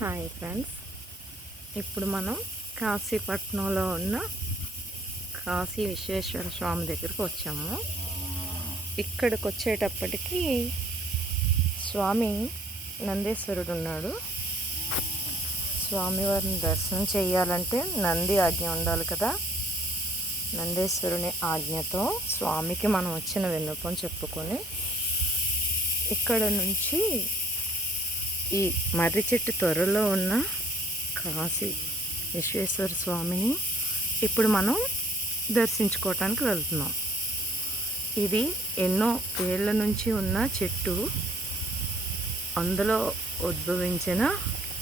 Hi friends, ఇప్పుడు మనం కాశీపట్నంలో ఉన్న కాశీ విశ్వేశ్వర స్వామి దగ్గరికి వచ్చాము. ఇక్కడికి వచ్చేటప్పటికి స్వామి నందీశ్వరుడు ఉన్నాడు. స్వామివారిని దర్శనం చేయాలంటే నంది ఆజ్ఞ ఉండాలి కదా. నందీశ్వరుని ఆజ్ఞతో స్వామికి మనం వచ్చిన విన్నపం చెప్పుకొని ఇక్కడ నుంచి ఈ మర్రి చెట్టు త్వరలో ఉన్న కాశీ విశ్వేశ్వర స్వామిని ఇప్పుడు మనం దర్శించుకోవటానికి వెళ్తున్నాం. ఇది ఎన్నో ఏళ్ళ నుంచి ఉన్న చెట్టు. అందులో ఉద్భవించిన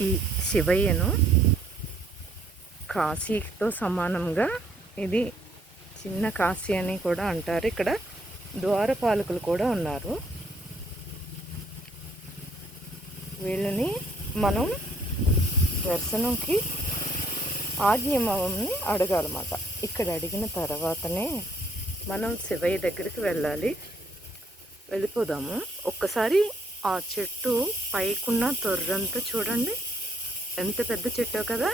ఈ శివయ్యను కాశీతో సమానంగా ఇది చిన్న కాశీ అని కూడా అంటారు. ఇక్కడ ద్వారపాలకులు కూడా ఉన్నారు. వీళ్ళని మనం దర్శనంకి ఆజ్ఞమని అడగాలన్నమాట. ఇక్కడ అడిగిన తర్వాతనే మనం శివయ్య దగ్గరికి వెళ్ళిపోదాము. ఒక్కసారి ఆ చెట్టు పైకున్న తొర్రంతా చూడండి, ఎంత పెద్ద చెట్టో కదా.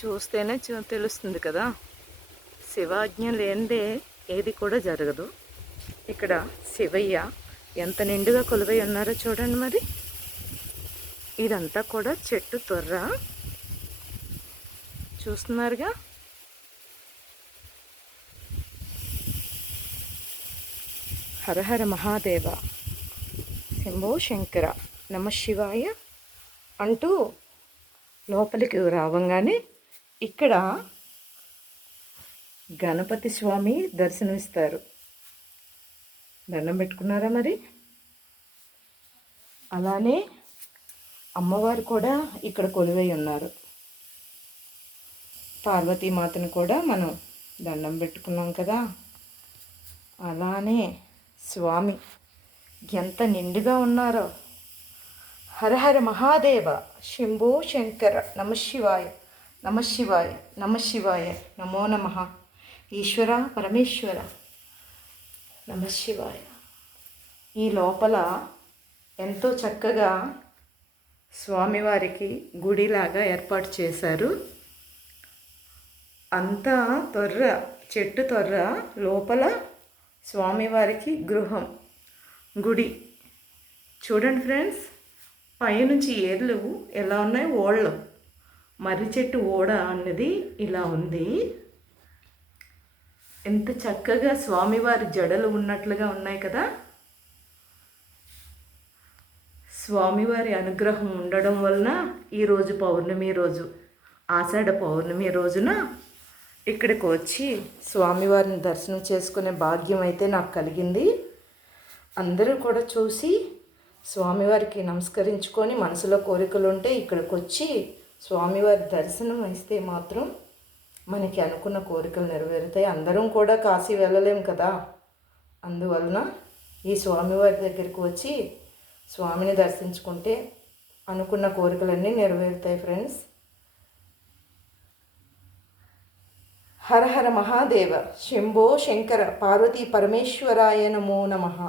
చూస్తేనే తెలుస్తుంది కదా, శివాజ్ఞ లేనిదే ఏది కూడా జరగదు. ఇక్కడ శివయ్య ఎంత నిండుగా కొలువై ఉన్నారో చూడండి. మరి ఇదంతా కూడా చెట్టు తొర్ర చూస్తున్నారుగా. హరహర మహాదేవ, శంభో శంకర, నమ శివాయ అంటూ లోపలికి రావంగానే ఇక్కడ గణపతి స్వామి దర్శనమిస్తారు. దండం పెట్టుకున్నారా మరి? అలానే అమ్మవారు కూడా ఇక్కడ కొలువై ఉన్నారు. పార్వతీమాతను కూడా మనం దండం పెట్టుకున్నాం కదా. అలానే స్వామి ఎంత నిండుగా ఉన్నారో. హరహర మహాదేవ, శంభో శంకర, నమ శివాయ, నమ శివాయ, నమ శివాయ, నమో నమః, ఈశ్వర పరమేశ్వర, నమ శివాయ. ఈ లోపల ఎంతో చక్కగా స్వామివారికి గుడిలాగా ఏర్పాటు చేశారు. అంతా చెట్టు తొర్ర లోపల స్వామివారికి గృహం, గుడి. చూడండి ఫ్రెండ్స్, పైనుంచి ఏర్లు ఎలా ఉన్నాయి, ఓళ్ళు. మర్రి చెట్టు ఓడ అన్నది ఇలా ఉంది. ఎంత చక్కగా స్వామివారి జడలు ఉన్నట్లుగా ఉన్నాయి కదా. స్వామివారి అనుగ్రహం ఉండడం వలన ఈరోజు పౌర్ణమి రోజు, ఆషాఢ పౌర్ణమి రోజున ఇక్కడికి వచ్చి స్వామివారిని దర్శనం చేసుకునే భాగ్యం అయితే నాకు కలిగింది. అందరూ కూడా చూసి స్వామివారికి నమస్కరించుకొని మనసులో కోరికలు ఉంటే ఇక్కడికి వచ్చి స్వామివారి దర్శనం ఇస్తే మాత్రం మనకి అనుకున్న కోరికలు నెరవేరుతాయి. అందరం కూడా కాశీ వెళ్ళలేం కదా. అందువలన ఈ స్వామివారి దగ్గరికి వచ్చి స్వామిని దర్శించుకుంటే అనుకున్న కోరికలన్నీ నెరవేరుతాయి ఫ్రెండ్స్. హరహర మహాదేవ, శంభో శంకర, పార్వతీ పరమేశ్వరాయ నమో నమః.